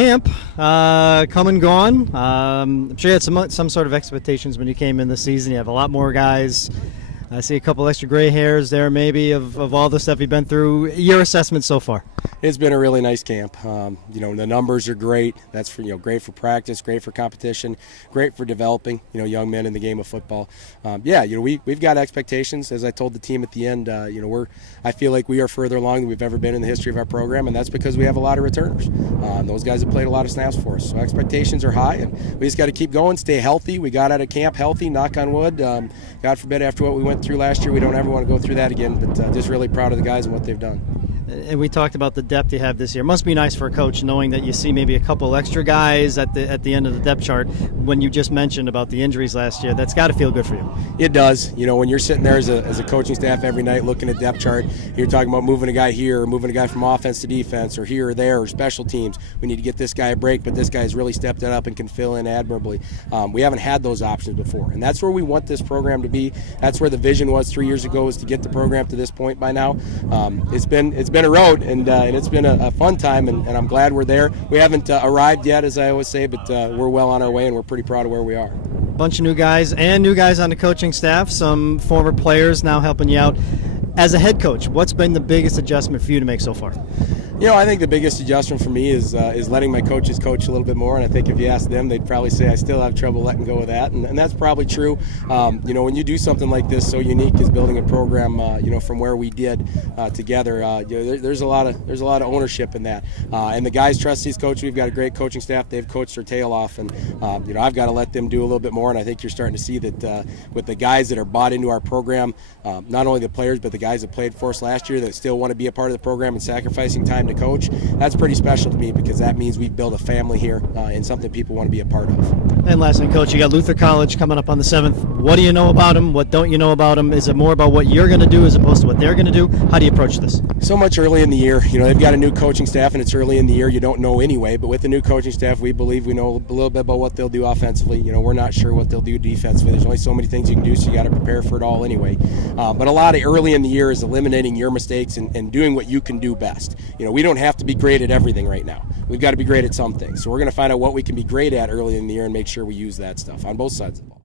camp come and gone. I'm sure you had some sort of expectations when you came in this season. You have a lot more guys. I see a couple extra gray hairs there maybe of all the stuff you've been through. Your assessment so far? It's been a really nice camp. The numbers are great. That's for great for practice, great for competition, great for developing young men in the game of football. We've got expectations. As I told the team at the end, I feel like we are further along than we've ever been in the history of our program, and that's because we have a lot of returners. Those guys have played a lot of snaps for us, so expectations are high, and we just got to keep going, stay healthy. We got out of camp healthy, knock on wood. God forbid after what we went through last year, we don't ever want to go through that again. But just really proud of the guys and what they've done. And we talked about the depth you have this year. Must be nice for a coach knowing that you see maybe a couple extra guys at the end of the depth chart. When you just mentioned about the injuries last year, that's got to feel good for you. It does. When you're sitting there as a coaching staff every night looking at depth chart, you're talking about moving a guy here or moving a guy from offense to defense or here or there or special teams. We need to get this guy a break, but this guy's really stepped it up and can fill in admirably. We haven't had those options before, and that's where we want this program to be. That's where the vision was 3 years ago, was to get the program to this point by now. It's been a road, and it's been a fun time, and I'm glad we're there. We haven't arrived yet, as I always say, but we're well on our way, and we're pretty proud of where we are. Bunch of new guys on the coaching staff, some former players now helping you out. As a head coach, what's been the biggest adjustment for you to make so far? I think the biggest adjustment for me is letting my coaches coach a little bit more, and I think if you ask them, they'd probably say I still have trouble letting go of that, and that's probably true. When you do something like this so unique as building a program, from where we did together, there's a lot of ownership in that, and the guys trust these coaches. We've got a great coaching staff. They've coached their tail off, and I've got to let them do a little bit more, and I think you're starting to see that with the guys that are bought into our program, not only the players but the guys that played for us last year that still want to be a part of the program and sacrificing time to coach. That's pretty special to me because that means we've built a family here and something people want to be a part of. And lastly, Coach, you got Luther College coming up on the 7th. What do you know about them? What don't you know about them? Is it more about what you're going to do as opposed to what they're going to do? How do you approach this? So much early in the year. They've got a new coaching staff, and it's early in the year. You don't know anyway, but with the new coaching staff, we believe we know a little bit about what they'll do offensively. We're not sure what they'll do defensively. There's only so many things you can do, so you got to prepare for it all anyway. But a lot of early in the year is eliminating your mistakes and doing what you can do best. We don't have to be great at everything right now. We've got to be great at some things. So we're going to find out what we can be great at early in the year and make sure we use that stuff on both sides of the ball.